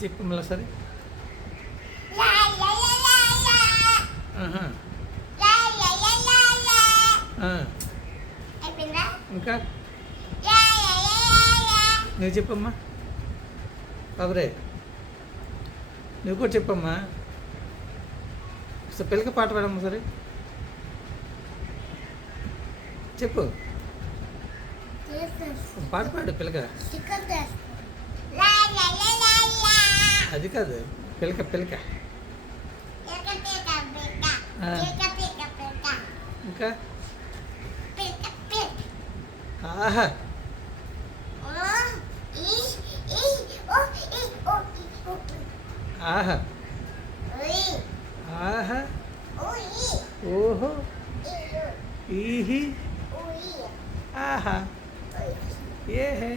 చెప్పు మళ్ళీ సరే. ఇంకా నువ్వు చెప్పమ్మా బాబరే, నువ్వు కూడా చెప్పమ్మా. ఒకసారి పిల్లకి పాట పాడమ్మా సరే, చెప్పు పాట పాడు పిల్లక. అది కాదు పిల్లక పిల్లక. ఇంకా ఆహా ఆహా ఆహా ఓహో ఈహి ఆహా ఏ హే.